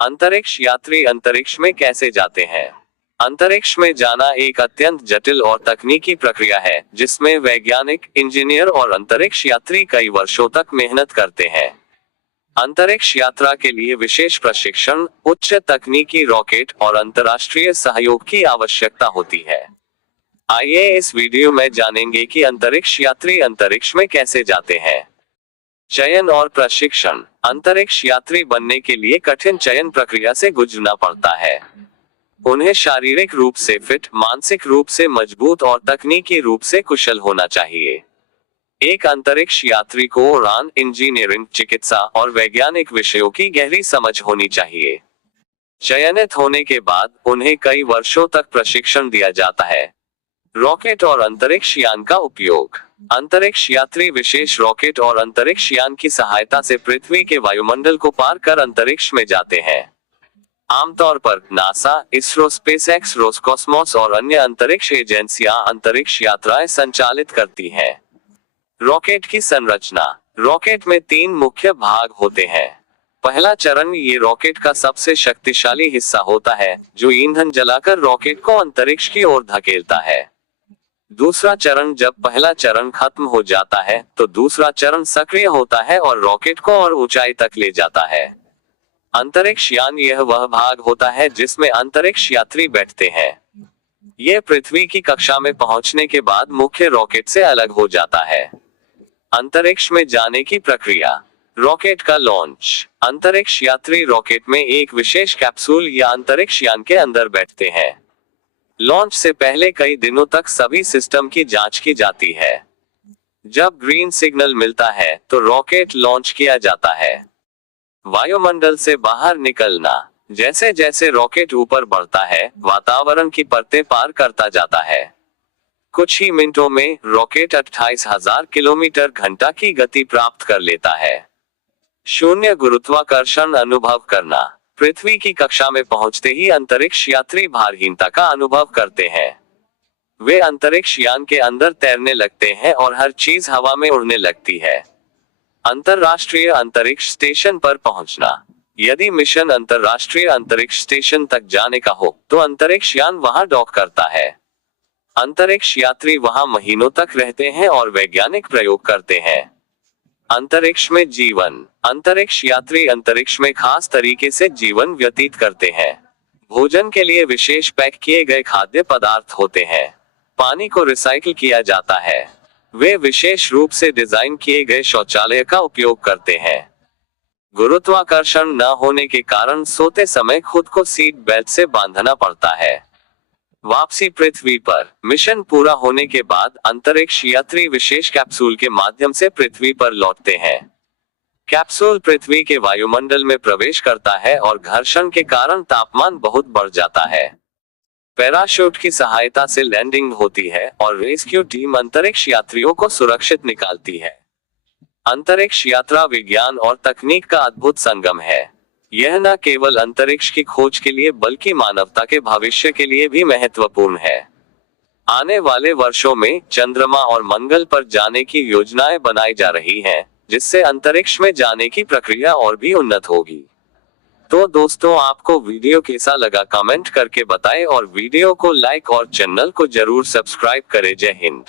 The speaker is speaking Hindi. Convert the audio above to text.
अंतरिक्ष यात्री अंतरिक्ष में कैसे जाते हैं? अंतरिक्ष में जाना एक अत्यंत जटिल और तकनीकी प्रक्रिया है, जिसमें वैज्ञानिक, इंजीनियर और अंतरिक्ष यात्री कई वर्षों तक मेहनत करते हैं। अंतरिक्ष यात्रा के लिए विशेष प्रशिक्षण, उच्च तकनीकी रॉकेट और अंतर्राष्ट्रीय सहयोग की आवश्यकता होती है। आइए इस वीडियो में जानेंगे कि अंतरिक्ष यात्री अंतरिक्ष में कैसे जाते हैं। चयन और प्रशिक्षण। अंतरिक्ष यात्री बनने के लिए कठिन चयन प्रक्रिया से गुजरना पड़ता है। उन्हें शारीरिक रूप से फिट, मानसिक रूप से मजबूत और तकनीकी रूप से कुशल होना चाहिए। एक अंतरिक्ष यात्री को उड़ान, इंजीनियरिंग, चिकित्सा और वैज्ञानिक विषयों की गहरी समझ होनी चाहिए। चयनित होने के बाद उन्हें कई वर्षों तक प्रशिक्षण दिया जाता है। रॉकेट और अंतरिक्ष यान का उपयोग। अंतरिक्ष यात्री विशेष रॉकेट और अंतरिक्ष यान की सहायता से पृथ्वी के वायुमंडल को पार कर अंतरिक्ष में जाते हैं। आमतौर पर नासा, इसरो, स्पेसएक्स, रोसकॉस्मोस और अन्य अंतरिक्ष एजेंसियां अंतरिक्ष यात्राएं संचालित करती हैं। रॉकेट की संरचना। रॉकेट में 3 मुख्य भाग होते हैं। पहला चरण ये रॉकेट का सबसे शक्तिशाली हिस्सा होता है, जो ईंधन जलाकर रॉकेट को अंतरिक्ष की ओर धकेलता है। दूसरा चरण। जब पहला चरण खत्म हो जाता है, तो दूसरा चरण सक्रिय होता है और रॉकेट को और ऊंचाई तक ले जाता है। अंतरिक्ष यान यह वह भाग होता है जिसमें अंतरिक्ष यात्री बैठते हैं। यह पृथ्वी की कक्षा में पहुंचने के बाद मुख्य रॉकेट से अलग हो जाता है। अंतरिक्ष में जाने की प्रक्रिया। रॉकेट का लॉन्च। अंतरिक्ष यात्री रॉकेट में एक विशेष कैप्सूल या अंतरिक्ष यान के अंदर बैठते हैं। लॉन्च से पहले कई दिनों तक सभी सिस्टम की जांच की जाती है। जब ग्रीन सिग्नल मिलता है, तो रॉकेट लॉन्च किया जाता है। वायुमंडल से बाहर निकलना। जैसे जैसे रॉकेट ऊपर बढ़ता है, वातावरण की परतें पार करता जाता है। कुछ ही मिनटों में रॉकेट 28,000 किलोमीटर घंटा की गति प्राप्त कर लेता है। शून्य गुरुत्वाकर्षण अनुभव करना। पृथ्वी की कक्षा में पहुंचते ही अंतरिक्ष यात्री भारहीनता का अनुभव करते हैं। वे अंतरिक्ष यान के अंदर तैरने लगते हैं और हर चीज हवा में उड़ने लगती है। अंतरराष्ट्रीय अंतरिक्ष स्टेशन पर पहुंचना। यदि मिशन अंतरराष्ट्रीय अंतरिक्ष स्टेशन तक जाने का हो, तो अंतरिक्ष यान वहां डॉक करता है। अंतरिक्ष यात्री वहां महीनों तक रहते हैं और वैज्ञानिक प्रयोग करते हैं। अंतरिक्ष में जीवन। अंतरिक्ष यात्री अंतरिक्ष में खास तरीके से जीवन व्यतीत करते हैं। भोजन के लिए विशेष पैक किए गए खाद्य पदार्थ होते हैं। पानी को रिसाइकिल किया जाता है। वे विशेष रूप से डिजाइन किए गए शौचालय का उपयोग करते हैं। गुरुत्वाकर्षण न होने के कारण सोते समय खुद को सीट बेल्ट से बांधना पड़ता है। वापसी पृथ्वी पर। मिशन पूरा होने के बाद अंतरिक्ष यात्री विशेष कैप्सूल के माध्यम से पृथ्वी पर लौटते हैं। कैप्सूल पृथ्वी के वायुमंडल में प्रवेश करता है और घर्षण के कारण तापमान बहुत बढ़ जाता है। पैराशूट की सहायता से लैंडिंग होती है और रेस्क्यू टीम अंतरिक्ष यात्रियों को सुरक्षित निकालती है। अंतरिक्ष यात्रा विज्ञान और तकनीक का अद्भुत संगम है। यह न केवल अंतरिक्ष की खोज के लिए बल्कि मानवता के भविष्य के लिए भी महत्वपूर्ण है। आने वाले वर्षों में चंद्रमा और मंगल पर जाने की योजनाएं बनाई जा रही हैं, जिससे अंतरिक्ष में जाने की प्रक्रिया और भी उन्नत होगी। तो दोस्तों, आपको वीडियो कैसा लगा कमेंट करके बताएं और वीडियो को लाइक और चैनल को जरूर सब्सक्राइब करें। जय हिंद।